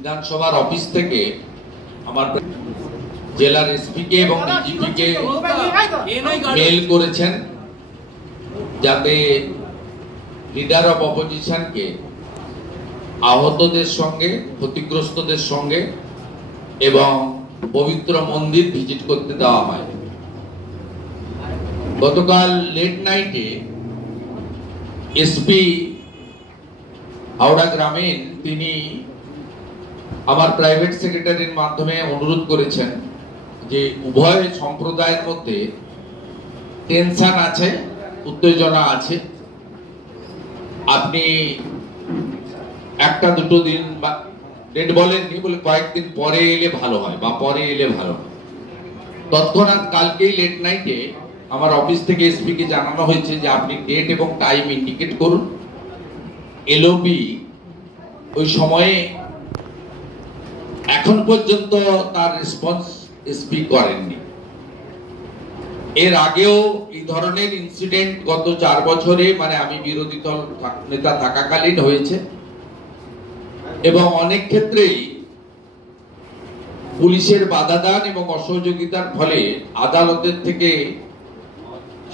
বিধানসভার অফিস থেকে আমার জেলার এসপি কে এবং ডিজিপি কে মেল করেছেন যাতে লিডার অফ অপোজিশন কে আহতদের সঙ্গে ক্ষতিগ্রস্তদের সঙ্গে এবং পবিত্র মন্দির ভিজিট করতে দেওয়া হয়। গতকাল লেট নাইটে এসপি হাওড়া গ্রামীণ তিনি আমার প্রাইভেট সেক্রেটারির মাধ্যমে অনুরোধ করেছেন যে উভয় সম্প্রদায়ের মধ্যে টেনশন আছে, উত্তেজনা আছে, আপনি একটা দুটো দিন বা ডেট বলেননি, বলে কয়েকদিন পরে এলে ভালো হয় বা পরে এলে ভালো হয়। তৎক্ষণাৎ কালকেই লেট নাইটে আমার অফিস থেকে এসপি কে জানানো হয়েছে যে আপনি ডেট এবং টাইম ইন্ডিকেট করুন। এলওপি ওই সময়ে এখন পর্যন্ত তার রেসপন্স এসপি করেননি। এর আগেও এই ধরনের ইনসিডেন্ট গত 4 বছরে মানে আমি বিরোধী দল নেতা থাকাকালীন হয়েছে এবং অনেক ক্ষেত্রেই পুলিশের বাধাদান এবং অসহযোগিতার ফলে আদালতের থেকে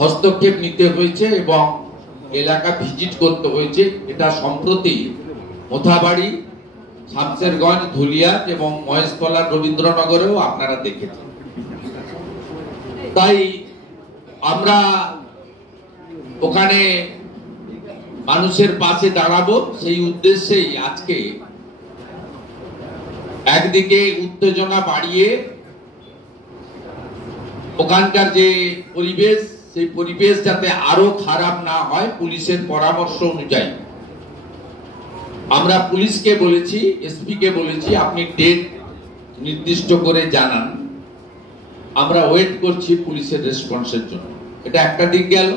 হস্তক্ষেপ নিতে হয়েছে এবং এলাকা ভিজিট করতে হয়েছে। এটা সম্প্রতি মোথাবাড়ি, শামসেরগঞ্জ, ধুলিয়ান এবং মহেশতলার রবীন্দ্রনগরেও আপনারা দেখেছেন। তাই আমরা ওখানে মানুষের পাশে দাঁড়াবো, সেই উদ্দেশ্যেই আজকে একদিকে উত্তেজনা বাড়িয়ে ওখানকার যে পরিবেশ, সেই পরিবেশ যাতে আরো খারাপ না হয় পুলিশের পরামর্শ অনুযায়ী আমরা পুলিশকে বলেছি, এসপি কে বলেছি আপনি ডেট নির্দিষ্ট করে জানান, আমরা ওয়েট করছি পুলিশের রেসপন্সের জন্য। এটা একটা দিক গেল।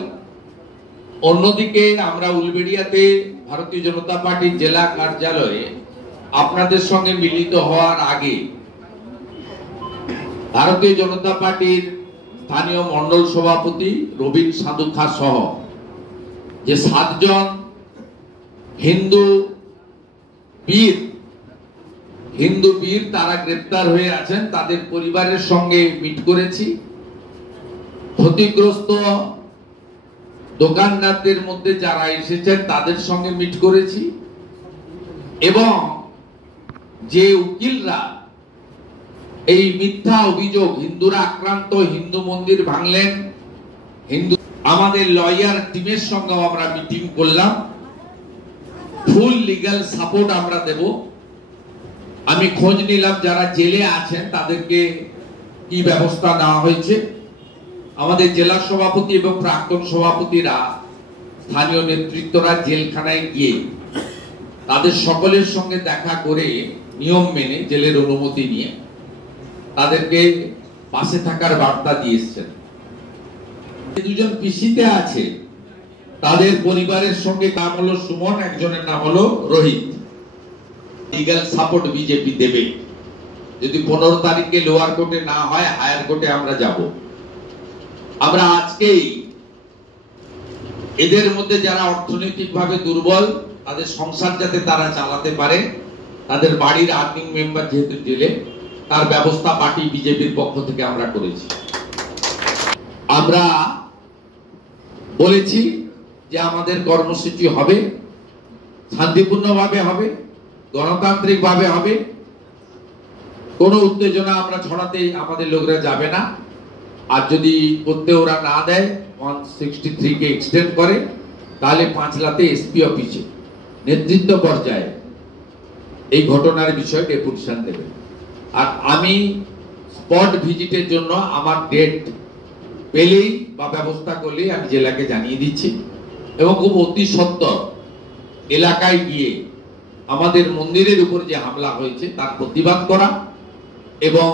অন্যদিকে আমরা উলবেড়িয়াতে ভারতীয় জনতা পার্টির জেলা কার্যালয়ে আপনাদের সঙ্গে মিলিত হওয়ার আগে ভারতীয় জনতা পার্টির স্থানীয় মন্ডল সভাপতি রবীন সাধুখা সহ যে 7 জন হিন্দু বীর তারা গ্রেপ্তার হয়ে আছেন, তাদের পরিবারের সঙ্গে মিট করেছি। ক্ষতিগ্রস্ত দোকানদারদের মধ্যে যারা এসেছেন তাদের সঙ্গে মিট করেছি এবং যে উকিলরা এই মিথ্যা অভিযোগ হিন্দুরা আক্রান্ত, হিন্দু মন্দির ভাঙলেন, আমাদের লয়ার টিমের সঙ্গে আমরা মিটিং করলাম। ফুল লিগ্যাল সাপোর্ট আমরা দেব। আমি খোঁজ নিলাম যারা জেলে আছেন তাদেরকে কি ব্যবস্থা নেওয়া হয়েছে। আমাদের জেলা সভাপতি এবং প্রাক্তন সভাপতিরা, স্থানীয় নেতৃত্বরা জেলখানায় গিয়ে তাদের সকলের সঙ্গে দেখা করে নিয়ম মেনে জেলের অনুমতি নিয়ে তাদেরকে পাশে থাকার বার্তা দিয়ে এসছেন। 2 জন পিসিতে আছে, তাদের পরিবারের সঙ্গে নাম হলো সুমন, একজনের নাম হলো রোহিত। লিগ্যাল সাপোর্ট বিজেপি দেবে। যদি 15 তারিখে লোয়ার কোর্টে না হয় হায়ার কোর্টে আমরা যাব। আমরা আজকেই এদের মধ্যে যারা অর্থনৈতিকভাবে দুর্বল, তাদের সংসার যাতে তারা চালাতে পারে, তাদের বাড়ির আর্নিং মেম্বার যেহেতু জেলে, তার ব্যবস্থা পার্টি বিজেপির পক্ষ থেকে আমরা করেছি। আমরা বলেছি যে আমাদের কর্মসূচি হবে, শান্তিপূর্ণভাবে হবে, গণতান্ত্রিকভাবে হবে, কোনো উত্তেজনা আমরা ছড়াতে আমাদের লোকরা যাবে না। আর যদি করতে ওরা না দেয়, 163 কে এক্সটেন্ড করে, তাহলে 5 লাতে এসপি অফিসে নেতৃত্ব পর্যায়ে এই ঘটনার বিষয়ে ডেপুটেশন দেবে। আর আমি স্পট ভিজিটের জন্য আমার ডেট পেলেই বা ব্যবস্থা করলেই আমি জেলাকে জানিয়ে দিচ্ছি এবং খুব অতি সত্বর এলাকায় গিয়ে আমাদের মন্দিরের উপর যে হামলা হয়েছে তার প্রতিবাদ করা এবং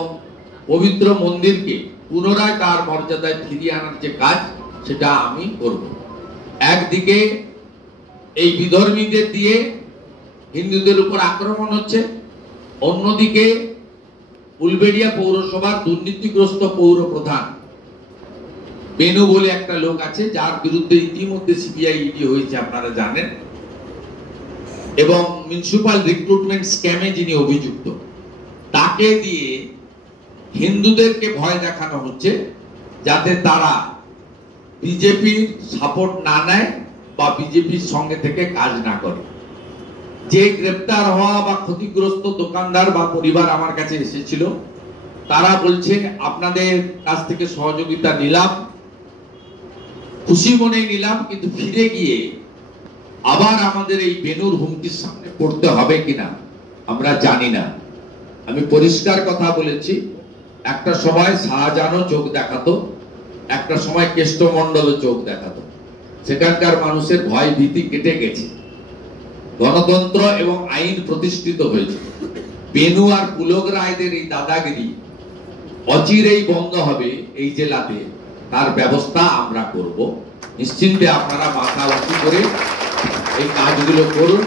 পবিত্র মন্দিরকে পুনরায় তার মর্যাদায় ফিরিয়ে আনার যে কাজ সেটা আমি করব। একদিকে এই বিধর্মীদের দিয়ে হিন্দুদের উপর আক্রমণ হচ্ছে, অন্যদিকে উলবেড়িয়া পৌরসভার দুর্নীতিগ্রস্ত পৌর প্রধান বেনু বলে একটা লোক আছে, যার বিরুদ্ধে ইতিমধ্যে সিবিআই ইডি হয়েছে আপনারা জানেন, এবং মিউনিসিপাল রিক্রুটমেন্ট স্ক্যামে যিনি অভিযুক্ত। তাকে দিয়ে হিন্দুদেরকে ভয় দেখানো হচ্ছে যাতে তারা বিজেপির সাপোর্ট না নেয় বা বিজেপির সঙ্গে থেকে কাজ না করে। যে গ্রেপ্তার হওয়া বা ক্ষতিগ্রস্ত দোকানদার বা পরিবার আমার কাছে এসেছিল, তারা বলছে আপনাদের কাছ থেকে সহযোগিতা নিলাম, খুশি মনে নিলাম, কিন্তু ফিরে গিয়ে আবার আমাদের এই বেনুর হুমকির সামনে পড়তে হবে কিনা আমরা জানি না। আমি পরিষ্কার কথা বলেছি, একটা সময় শাহজাহানও চোখ দেখাতো, একটা সময় কেষ্টমণ্ডলও চোখ দেখাতো। সেখানকার মানুষের ভয় ভীতি কেটে গেছে, গণতন্ত্র এবং আইন প্রতিষ্ঠিত হয়েছে। বেনু আর পুলক রায়দের এই দাদাগিরি অচিরেই বন্ধ হবে এই জেলাতে, তার ব্যবস্থা আমরা করব। নিশ্চিন্তে আপনারা মাথা উঁচু করে এই কাজগুলো করুন।